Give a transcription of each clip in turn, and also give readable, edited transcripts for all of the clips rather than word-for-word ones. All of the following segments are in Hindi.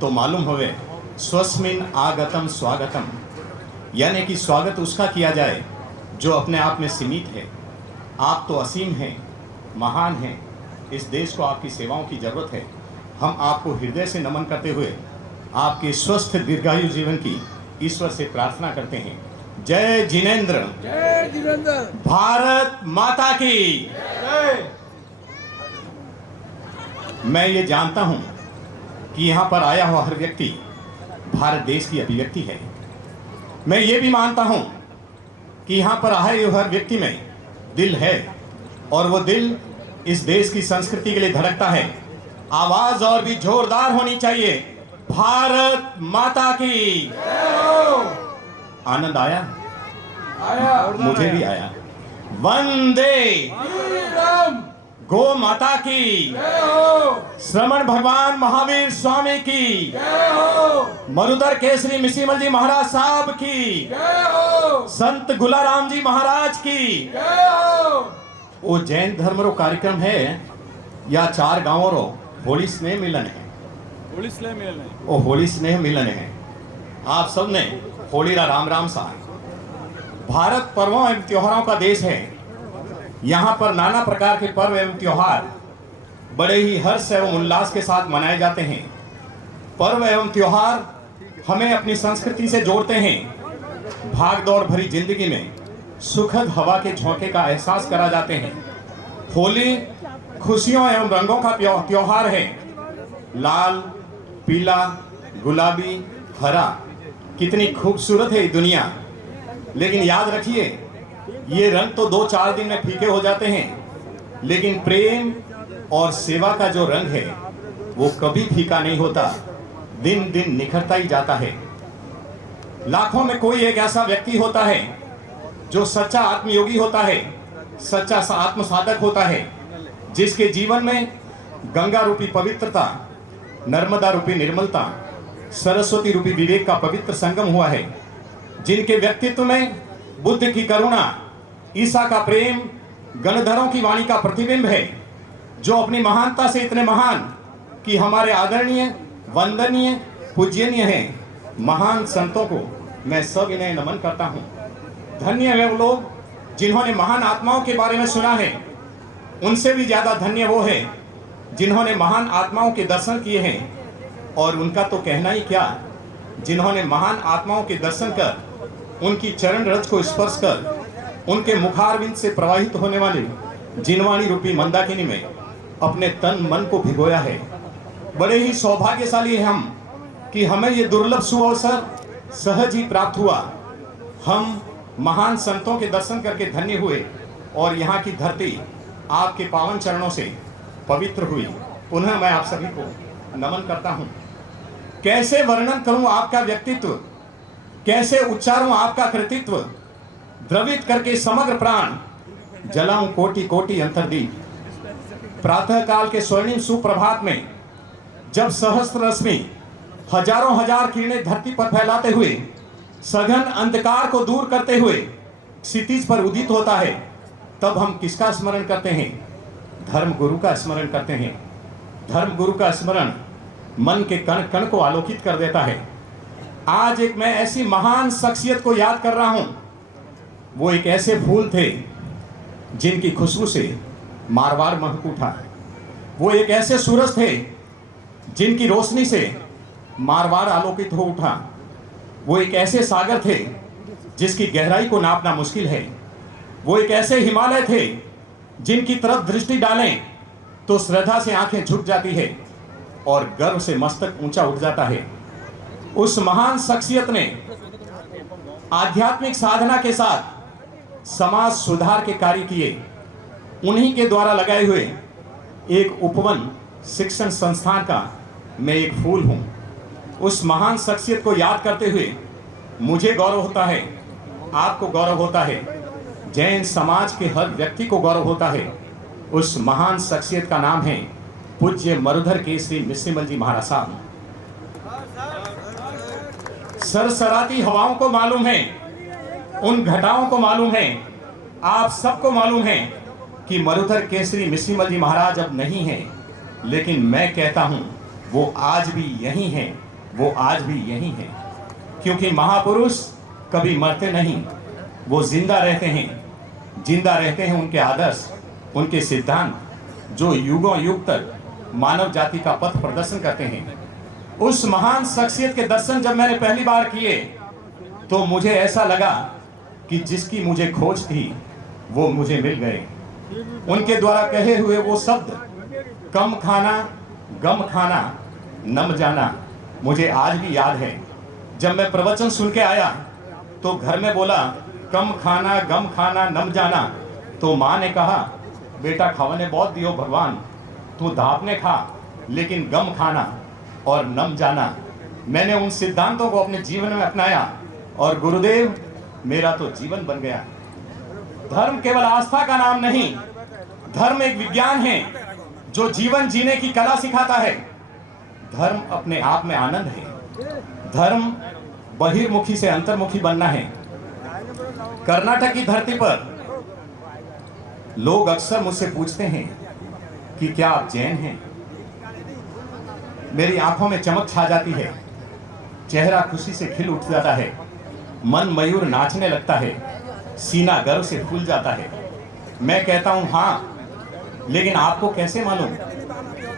तो मालूम होवे स्वस्मिन आगतम स्वागतम, यानी कि स्वागत उसका किया जाए जो अपने आप में सीमित है। आप तो असीम हैं, महान हैं। इस देश को आपकी सेवाओं की जरूरत है। हम आपको हृदय से नमन करते हुए आपके स्वस्थ दीर्घायु जीवन की ईश्वर से प्रार्थना करते हैं। जय जिनेंद्र, जय जिनेंद्र। भारत माता की जय। मैं ये जानता हूं कि यहाँ पर आया हुआ हर व्यक्ति भारत देश की अभिव्यक्ति है। मैं ये भी मानता हूं कि यहाँ पर आए हुए हर व्यक्ति में दिल है और वो दिल इस देश की संस्कृति के लिए धड़कता है। आवाज और भी जोरदार होनी चाहिए। भारत माता की आनंद आया? मुझे भी आया। वंदे गो माता की, श्रमण भगवान महावीर स्वामी की, मरुधर केसरी मिसीमल जी महाराज साहब की, संत गुलाराम जी महाराज की। वो जैन धर्म रो कार्यक्रम है या 4 गांवों रो होली स्नेह मिलन है? होली स्नेह मिलन है। वो होली स्नेह मिलन है। आप सबने होली रा राम राम सा। भारत पर्वों एवं त्योहारों का देश है। यहाँ पर नाना प्रकार के पर्व एवं त्योहार बड़े ही हर्ष एवं उल्लास के साथ मनाए जाते हैं। पर्व एवं त्योहार हमें अपनी संस्कृति से जोड़ते हैं। भाग दौड़ भरी जिंदगी में सुखद हवा के झोंके का एहसास करा जाते हैं। होली खुशियों एवं रंगों का त्योहार है। लाल, पीला, गुलाबी, हरा, कितनी खूबसूरत है ये दुनिया। लेकिन याद रखिए, ये रंग तो 2-4 दिन में फीके हो जाते हैं, लेकिन प्रेम और सेवा का जो रंग है वो कभी फीका नहीं होता, दिन दिन निखरता ही जाता है। लाखों में कोई एक ऐसा व्यक्ति होता है जो सच्चा आत्मयोगी होता है, सच्चा आत्म साधक होता है, जिसके जीवन में गंगा रूपी पवित्रता, नर्मदा रूपी निर्मलता, सरस्वती रूपी विवेक का पवित्र संगम हुआ है, जिनके व्यक्तित्व में बुद्ध की करुणा, ईसा का प्रेम, गणधरों की वाणी का प्रतिबिंब है, जो अपनी महानता से इतने महान कि हमारे आदरणीय, वंदनीय, पूजनीय हैं। महान संतों को मैं सब इन्हें नमन करता हूँ। धन्य है वो लोग जिन्होंने महान आत्माओं के बारे में सुना है। उनसे भी ज्यादा धन्य वो है जिन्होंने महान आत्माओं के दर्शन किए हैं, और उनका तो कहना ही क्या, जिन्होंने महान आत्माओं के दर्शन कर, उनकी चरण रज को स्पर्श कर, उनके मुखारविंद से प्रवाहित होने वाले जिनवाणी रूपी मंदाकिनी में अपने तन मन को भिगोया है। बड़े ही सौभाग्यशाली हैं हम कि हमें ये दुर्लभ सुअवसर सहज ही प्राप्त हुआ। हम महान संतों के दर्शन करके धन्य हुए और यहाँ की धरती आपके पावन चरणों से पवित्र हुई। पुनः मैं आप सभी को नमन करता हूँ। कैसे वर्णन करूं आपका व्यक्तित्व, कैसे उच्चारूं आपका कृतित्व, द्रवित करके समग्र प्राण जलाऊं कोटि कोटि अंतर्दीप। प्रातः काल के स्वर्णिम सुप्रभात में जब सहस्त्र रश्मि हजारों हजार किरणें धरती पर फैलाते हुए सघन अंधकार को दूर करते हुए क्षितिज पर उदित होता है, तब हम किसका स्मरण करते हैं? धर्म गुरु का स्मरण करते हैं। धर्म गुरु का स्मरण मन के कण कण को आलोकित कर देता है। आज एक मैं ऐसी महान शख्सियत को याद कर रहा हूं। वो एक ऐसे फूल थे जिनकी खुशबू से मारवाड़ महक उठा। वो एक ऐसे सूरज थे जिनकी रोशनी से मारवाड़ आलोकित हो उठा। वो एक ऐसे सागर थे जिसकी गहराई को नापना मुश्किल है। वो एक ऐसे हिमालय थे जिनकी तरफ दृष्टि डालें तो श्रद्धा से आंखें झुक जाती है और गर्व से मस्तक ऊंचा उठ जाता है। उस महान शख्सियत ने आध्यात्मिक साधना के साथ समाज सुधार के कार्य किए। उन्हीं के द्वारा लगाए हुए एक उपवन शिक्षण संस्थान का मैं एक फूल हूं। उस महान शख्सियत को याद करते हुए मुझे गौरव होता है, आपको गौरव होता है, जैन समाज के हर व्यक्ति को गौरव होता है। उस महान शख्सियत का नाम है पूज्य मरुधर केसरी मिसीमल जी महाराज साहब। सरसराती हवाओं को मालूम है, उन घटाओं को मालूम है, आप सबको मालूम है कि मरुधर केसरी मिसीमल जी महाराज अब नहीं हैं, लेकिन मैं कहता हूं वो आज भी यही हैं वो आज भी यही है, क्योंकि महापुरुष कभी मरते नहीं, वो जिंदा रहते हैं। जिंदा रहते हैं उनके आदर्श, उनके सिद्धांत, जो युगों युग तक मानव जाति का पथ प्रदर्शन करते हैं। उस महान शख्सियत के दर्शन जब मैंने पहली बार किए तो मुझे ऐसा लगा कि जिसकी मुझे खोज थी वो मुझे मिल गए। उनके द्वारा कहे हुए वो शब्द, कम खाना गम खाना नम जाना, मुझे आज भी याद है। जब मैं प्रवचन सुन के आया तो घर में बोला, कम खाना गम खाना नम जाना, तो माँ ने कहा, बेटा खाने बहुत दियो भगवान, तू धापने खा, लेकिन गम खाना और नम जाना। मैंने उन सिद्धांतों को अपने जीवन में अपनाया और गुरुदेव मेरा तो जीवन बन गया। धर्म केवल आस्था का नाम नहीं, धर्म एक विज्ञान है जो जीवन जीने की कला सिखाता है। धर्म अपने आप में आनंद है। धर्म बहिर्मुखी से अंतर्मुखी बनना है। कर्नाटक की धरती पर लोग अक्सर मुझसे पूछते हैं कि क्या आप जैन हैं? मेरी आंखों में चमक छा जाती है, चेहरा खुशी से खिल उठ जाता है, मन मयूर नाचने लगता है, सीना गर्व से फूल जाता है। मैं कहता हूं हाँ, लेकिन आपको कैसे मालूम?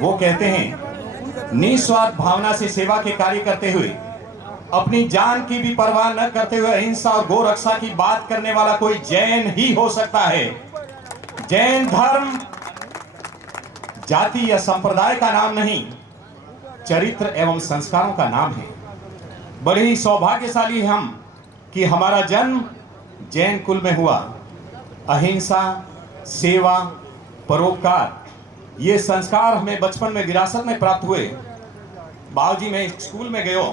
वो कहते हैं, निस्वार्थ भावना से सेवा के कार्य करते हुए, अपनी जान की भी परवाह न करते हुए अहिंसा और गौ रक्षा की बात करने वाला कोई जैन ही हो सकता है। जैन धर्म जाति या संप्रदाय का नाम नहीं, चरित्र एवं संस्कारों का नाम है। बड़े ही सौभाग्यशाली हम कि हमारा जन्म जैन कुल में हुआ। अहिंसा, सेवा, परोपकार, ये संस्कार हमें बचपन में विरासत में प्राप्त हुए। बाबूजी मैं स्कूल में गयो,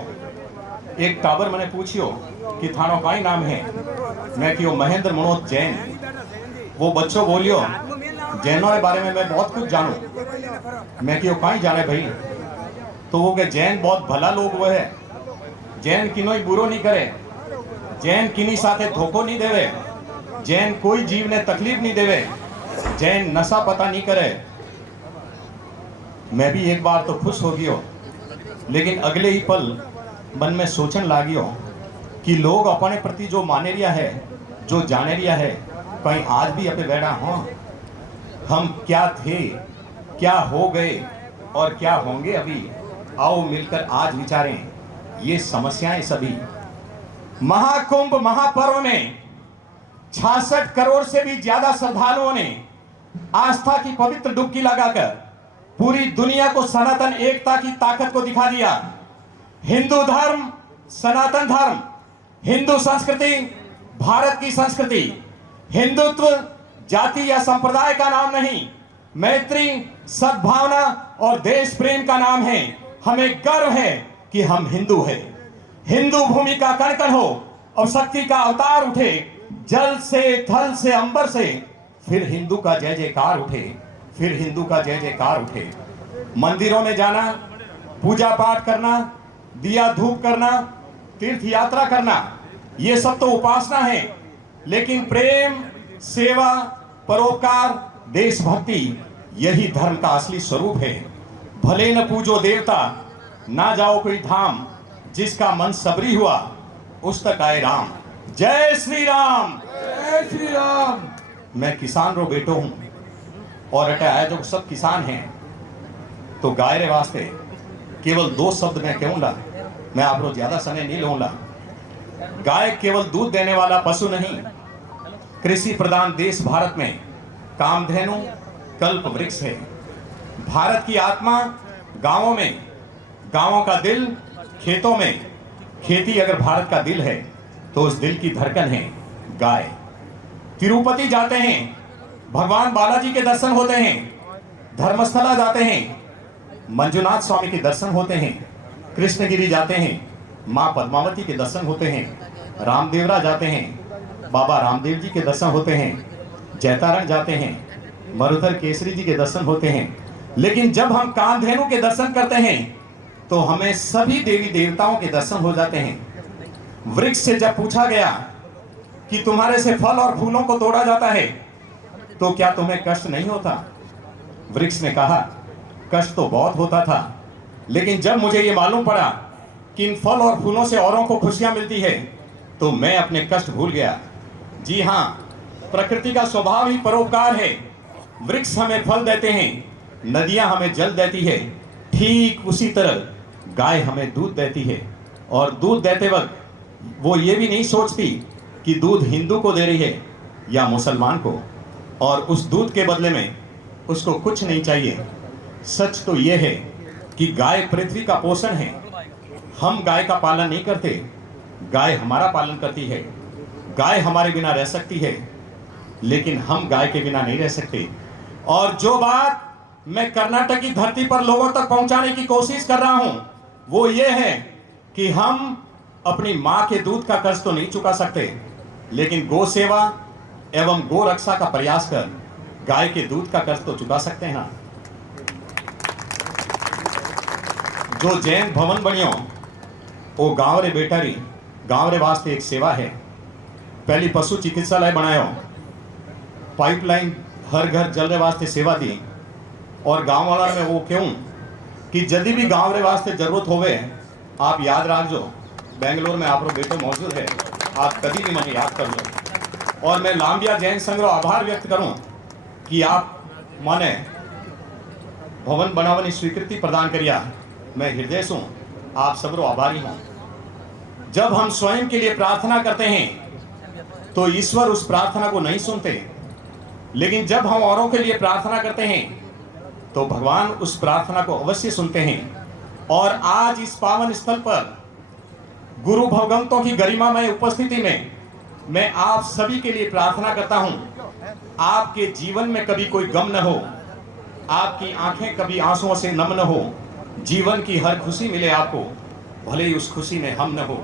एक टाबर मैंने पूछियो कि थानो काई नाम है? मैं कियो महेंद्र मनोज जैन। वो बच्चों बोलियो, जैनों के बारे में मैं बहुत कुछ जानू। मैं क्यों काई जाने भाई? तो वो के जैन बहुत भला लोग वो है, जैन किनोई बुरो नहीं करे, जैन किनी साथे धोखो नहीं देवे, जैन कोई जीव ने तकलीफ नहीं देवे, जैन नशा पता नहीं करे। मैं भी एक बार तो खुश हो गयो, लेकिन अगले ही पल मन में सोचन लागियो कि लोग अपने प्रति जो माने रिया है, जो जाने रिया है, कहीं आज भी अपने बैठा हो। हम क्या थे, क्या हो गए और क्या होंगे अभी, आओ मिलकर आज विचारें ये समस्याएं सभी। महाकुंभ महापर्व में 66 करोड़ से भी ज्यादा श्रद्धालुओं ने आस्था की पवित्र डुबकी लगाकर पूरी दुनिया को सनातन एकता की ताकत को दिखा दिया। हिंदू धर्म, सनातन धर्म, हिंदू संस्कृति, भारत की संस्कृति। हिंदुत्व जाति या संप्रदाय का नाम नहीं, मैत्री, सद्भावना और देश प्रेम का नाम है। हमें गर्व है कि हम हिंदू हैं। हिंदू भूमि का कण कण हो और शक्ति का अवतार उठे, जल से, थल से, अंबर से, फिर हिंदू का जय जयकार उठे, फिर हिंदू का जय जयकार उठे। मंदिरों में जाना, पूजा पाठ करना, दिया धूप करना, तीर्थ यात्रा करना, ये सब तो उपासना है, लेकिन प्रेम, सेवा, परोपकार, देशभक्ति, यही धर्म का असली स्वरूप है। भले न पूजो देवता, ना जाओ कोई धाम, जिसका मन सबरी हुआ उस तक आए राम। जय श्री राम। जय श्री राम। मैं किसान रो बेटो हूं और अटे आया जो सब किसान हैं, तो गाय रे वास्ते केवल 2 शब्द मैं कहूंगा, मैं आप रो ज्यादा समय नहीं लूंगा। गाय केवल दूध देने वाला पशु नहीं, कृषि प्रधान देश भारत में कामधेनु कल्प वृक्ष है। भारत की आत्मा गांवों में, गांवों का दिल खेतों में। खेती अगर भारत का दिल है तो उस दिल की धड़कन है गाय। तिरुपति जाते हैं, भगवान बालाजी के दर्शन होते हैं। धर्मस्थला जाते हैं, मंजुनाथ स्वामी के दर्शन होते हैं। कृष्णगिरी जाते हैं, माँ पद्मावती के दर्शन होते हैं। रामदेवरा जाते हैं, बाबा रामदेव जी के दर्शन होते हैं। जैतारण जाते हैं, मरुधर केसरी जी के दर्शन होते हैं। लेकिन जब हम कामधेनु के दर्शन करते हैं तो हमें सभी देवी देवताओं के दर्शन हो जाते हैं। वृक्ष से जब पूछा गया कि तुम्हारे से फल और फूलों को तोड़ा जाता है तो क्या तुम्हें कष्ट नहीं होता? वृक्ष ने कहा, कष्ट तो बहुत होता था, लेकिन जब मुझे ये मालूम पड़ा कि इन फल और फूलों से औरों को खुशियां मिलती है, तो मैं अपने कष्ट भूल गया। जी हाँ, प्रकृति का स्वभाव ही परोपकार है। वृक्ष हमें फल देते हैं, नदियां हमें जल देती है, ठीक उसी तरह गाय हमें दूध देती है। और दूध देते वक्त वो ये भी नहीं सोचती कि दूध हिंदू को दे रही है या मुसलमान को, और उस दूध के बदले में उसको कुछ नहीं चाहिए। सच तो ये है कि गाय पृथ्वी का पोषण है। हम गाय का पालन नहीं करते, गाय हमारा पालन करती है। गाय हमारे बिना रह सकती है, लेकिन हम गाय के बिना नहीं रह सकते। और जो बात मैं कर्नाटक की धरती पर लोगों तक पहुंचाने की कोशिश कर रहा हूं, वो ये है कि हम अपनी मां के दूध का कर्ज तो नहीं चुका सकते, लेकिन गौ सेवा एवं गो रक्षा का प्रयास कर गाय के दूध का कर्ज तो चुका सकते हैं ना। जो जैन भवन बनियो वो गांव रे बेटारी गांव रे वास्ते एक सेवा है। पहली पशु चिकित्सालय बनायो, पाइपलाइन हर घर जल रे वास्ते सेवा दी। और गांव वाला में वो क्यों कि यदि भी गांव रे वास्ते जरूरत होवे, आप याद रखो, बेंगलोर में आप बेटो मौजूद है, आप कभी भी मने याद कर लो। और मैं लांबिया जैन संघ रो आभार व्यक्त करूं कि आप माने भवन बनावनी स्वीकृति प्रदान करिया। मैं हृदय से आप सबरो आभारी हूं। जब हम स्वयं के लिए प्रार्थना करते हैं तो ईश्वर उस प्रार्थना को नहीं सुनते, लेकिन जब हम औरों के लिए प्रार्थना करते हैं तो भगवान उस प्रार्थना को अवश्य सुनते हैं। और आज इस पावन स्थल पर गुरु भगवंतों की गरिमामय उपस्थिति में मैं आप सभी के लिए प्रार्थना करता हूं, आपके जीवन में कभी कोई गम न हो, आपकी आंखें कभी आंसुओं से नम न हो, जीवन की हर खुशी मिले आपको, भले ही उस खुशी में हम न हो।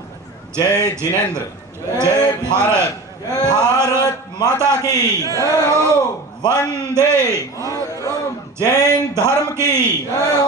जय जिनेंद्र, जय भारत, भारत माता की जय हो। वंदे, मातरम। जैन धर्म की जय